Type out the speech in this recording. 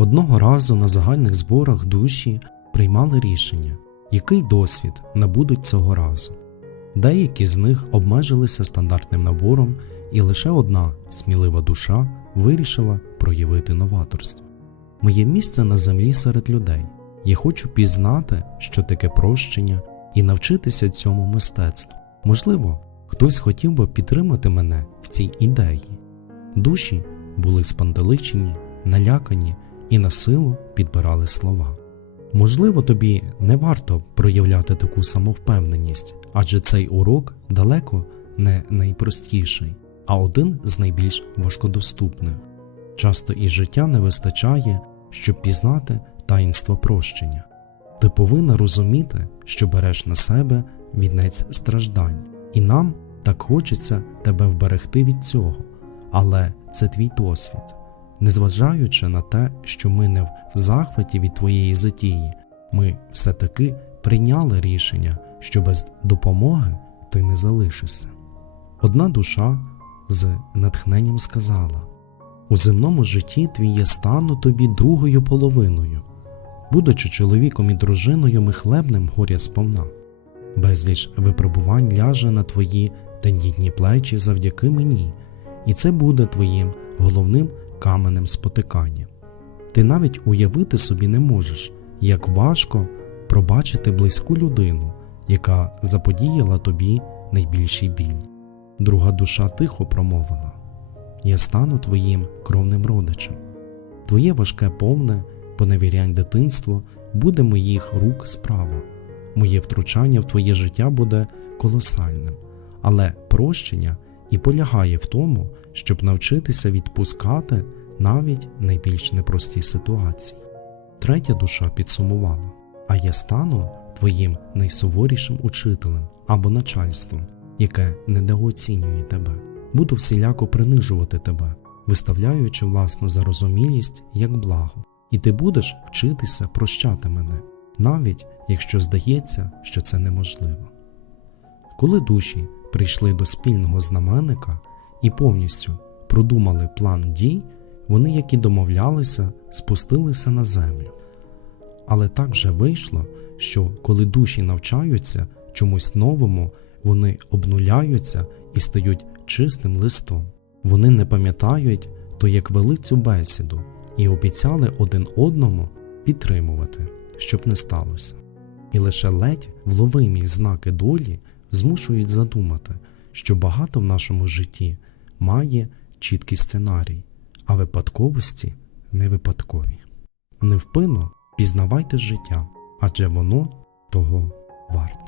Одного разу на загальних зборах душі приймали рішення, який досвід набудуть цього разу. Деякі з них обмежилися стандартним набором, і лише одна смілива душа вирішила проявити новаторство. Моє місце на землі серед людей. Я хочу пізнати, що таке прощення, і навчитися цьому мистецтву. Можливо, хтось хотів би підтримати мене в цій ідеї. Душі були спантеличені, налякані і на силу підбирали слова. Можливо, тобі не варто проявляти таку самовпевненість, адже цей урок далеко не найпростіший, а один з найбільш важкодоступних. Часто і життя не вистачає, щоб пізнати таїнство прощення. Ти повинна розуміти, що береш на себе вінець страждань, і нам так хочеться тебе вберегти від цього, але це твій досвід. Незважаючи на те, що ми не в захваті від твоєї затії, ми все таки прийняли рішення, що без допомоги ти не залишишся. Одна душа з натхненням сказала: У земному житті твій я стану тобі другою половиною. Будучи чоловіком і дружиною, ми хлебнем горя сповна. Безліч випробувань ляже на твої тендітні плечі завдяки мені, і це буде твоїм головним каменем спотикання. Ти навіть уявити собі не можеш, як важко пробачити близьку людину, яка заподіяла тобі найбільший біль. Друга душа тихо промовила: Я стану твоїм кровним родичем. Твоє важке повне поневірянь дитинство буде моїх рук справа. Моє втручання в твоє життя буде колосальним, але прощення і полягає в тому, щоб навчитися відпускати навіть найбільш непрості ситуації. Третя душа підсумувала: А я стану твоїм найсуворішим учителем або начальством, яке недооцінює тебе. Буду всіляко принижувати тебе, виставляючи власну зарозумілість як благо, і ти будеш вчитися прощати мене, навіть якщо здається, що це неможливо. Коли душі прийшли до спільного знаменника і повністю продумали план дій, вони, як і домовлялися, спустилися на землю. Але так же вийшло, що коли душі навчаються чомусь новому, вони обнуляються і стають чистим листом. Вони не пам'ятають то, як вели цю бесіду, і обіцяли один одному підтримувати, щоб не сталося. І лише ледь вловимі знаки долі змушують задумати, що багато в нашому житті має чіткий сценарій, а випадковості не випадкові. Невпинно пізнавайте життя, адже воно того варте.